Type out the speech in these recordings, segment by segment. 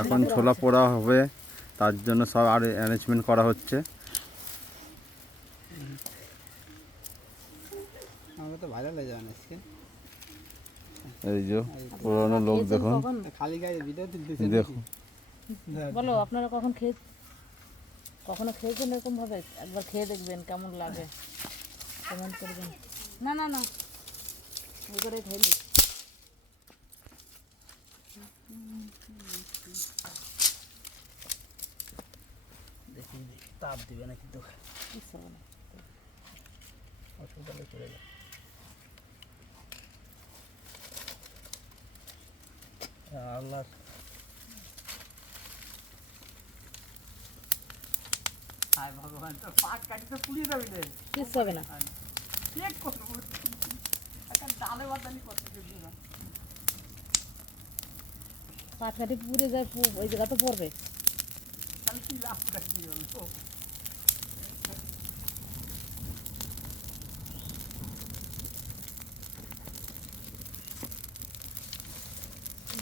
এখন ছোলা পোড়া হবে তার জন্য সব আর অ্যারেঞ্জমেন্ট করা হচ্ছে। তো ভালো লাগে আজকে। এই যে পুরোনো লোক দেখুন। খালি গায়ে ভিডিও তুলতেছে দেখুন। বলো আপনারা কখন খেয়ে কখনো খেয়েছেন এরকম ভাবে? একবার খেয়ে দেখবেন কেমন লাগে। কমেন্ট করবেন। না না না। ওই করে খেলি দেখি দেখি তাপ দিবে না কিন্তু কিচ্ছু হবে না। অসুবিধা চলে যায় আল্লাহ। হায় ভগবান তো পাট কাটি তো পুড়িয়ে যাবি রে। কিচ্ছু হবে না। চেক করব একটা ডালে বাদানি করতে দিবি না পাট কাটি পুড়ে যায় ওই জায়গা তো পড়বে।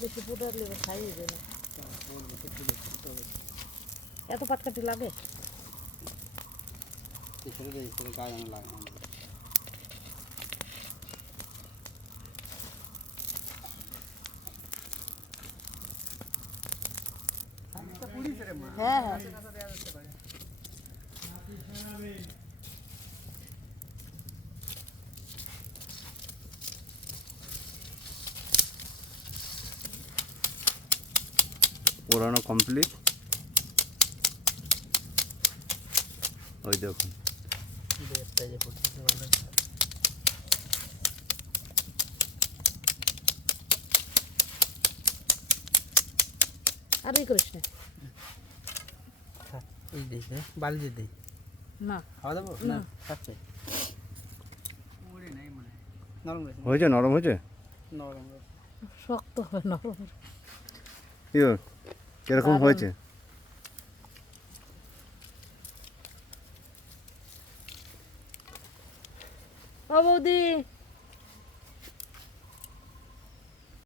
বেশি রাখলে খাইয়ে যায় এত পাট কাটি লাগে গায়ে লাগে। হ্যাঁ কমপ্লিট ওই দেখুন আর ই করিস না। এই দিই হ্যাঁ বালি দিই। না। খাওয়া দাবো না। খাচ্ছে। নরম হয়েছে? নরম হয়েছে। নরম শক্ত হবে নরম গো, কীরকম হয়েছে? ও বৌদি